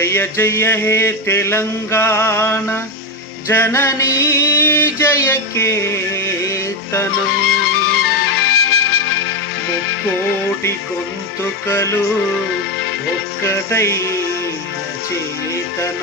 జయ జయ హే తెలంగాణ జననీ జయ కేతనం ముక్కోటి గొంతుకలు ఒక్కటైన చేతనం.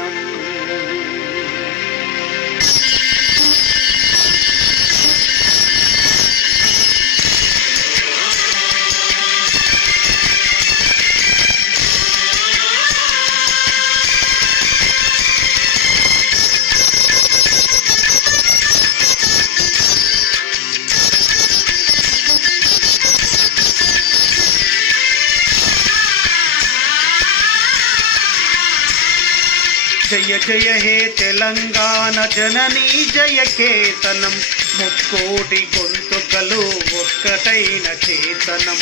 జయ జయ హే తెలంగాణ జననీ జయ కేతనం ముక్కోటి గొంతుకలు ఒక్కటైన చేతనం.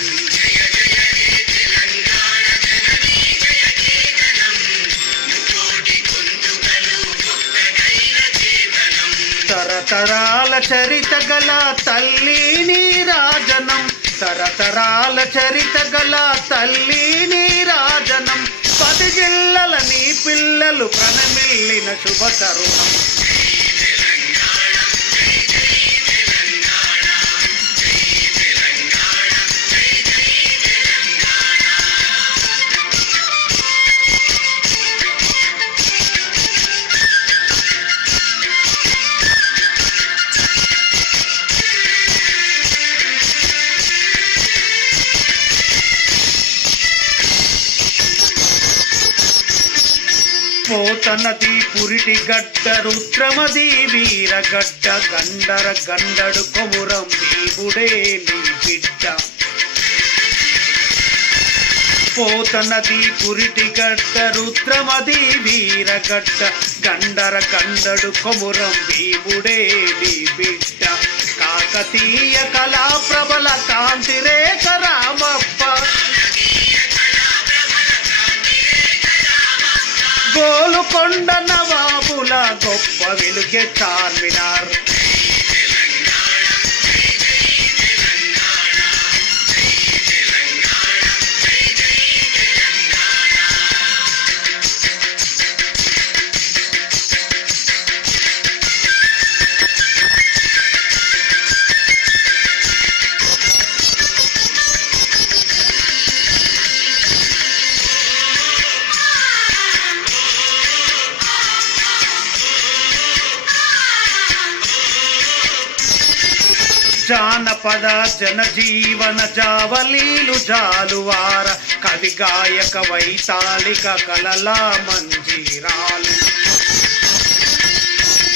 తరతరాల చరిత గల తల్లి నీరాజనం, తరతరాల చరిత గల తల్లి నీరాజనం. 10 జిల్లల నీ పిల్లలు ప్రణమిల్లిన శుభ తరుణం. పోతనది పురిటి గడ్డ రుద్రమది వీరగడ్డ గండర గండడు కొమురం భీముడే నీ బిడ్డ. పోతనది పురిటి గడ్డ రుద్రమది వీరగడ్డ గండర గండడు కొమురం భీముడే నీ బిడ్డ. కాకతీయ కళా ప్రబల కాంతి రేఖ రామప్ప, గోలుకొండ నవాబుల గొప్ప వెలుగే చార్మినార్. జానపద జనజీవన జావలీలు జాలువార కవి గాయక వైతాళిక కలలా మంజీరాలు.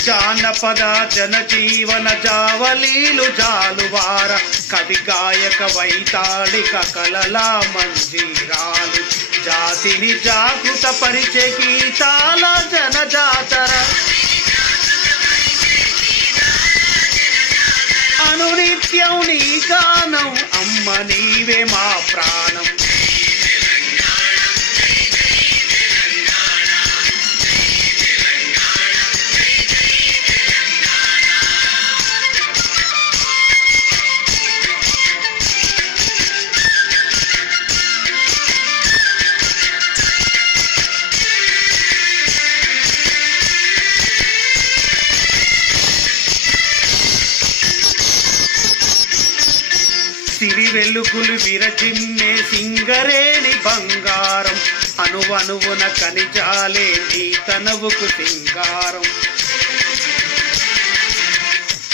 జానపద జనజీవన జావలీలు జాలువార కవి గాయక వైతాళిక కలలా మంజీరాలు. జాతిని జాగృత పరిచే గీతాల జనజాతర, అనునిత్యం నీ గానం అమ్మ నీవే మా ప్రాణం. సిరి వెలుగులు విరజిమ్మే సింగరేణి బంగారం, అనువనువున కనిజాలే నీ తనవుకు సింగారం.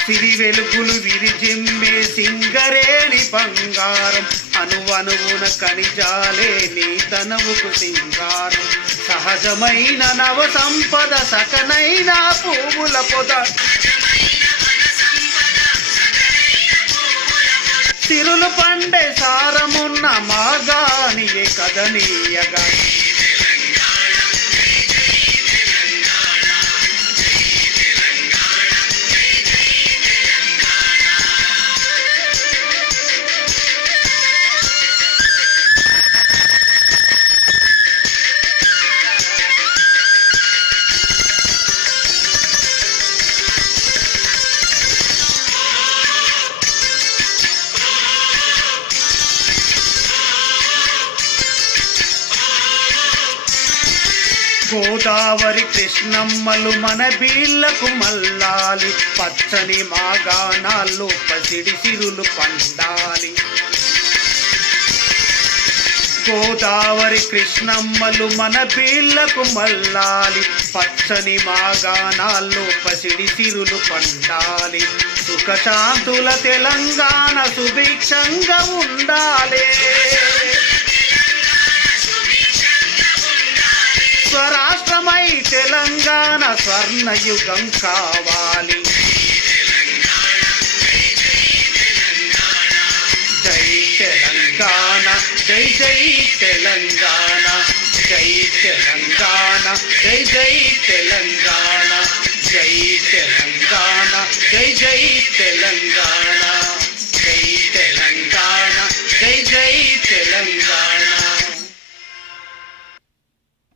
సిరి వెలుగులు విరిజిమ్మే సింగరేణి బంగారం, అనువనువున కనిజాలే నీ తనవుకు సింగారం. సహజమైన నవ సంపద సకనైన పువ్వుల పొద, తిరులు పండే సారమున్న మాగానియే కదనీయగా. గోదావరి కృష్ణమ్మలు మన బీళ్లకు మల్లాలి, పచ్చని మాగాణాల్లో పసిడి సిరులు పండాలి. గోదావరి కృష్ణమ్మలు మన బీళ్లకు మల్లాలి, పచ్చని మాగాణాల్లో పసిడి సిరులు పండాలి. సుఖశాంతుల తెలంగాణ సుభిక్షంగా ఉండాలి. స్వరాష్ట్రమై తెలంగాణ స్వర్ణయుగం కావాలి. జై తెలంగాణ, జై జై తెలంగాణ, జై తెలంగాణ, జై జై తెలంగాణ, జై తెలంగాణ, జై జై తెలంగాణ.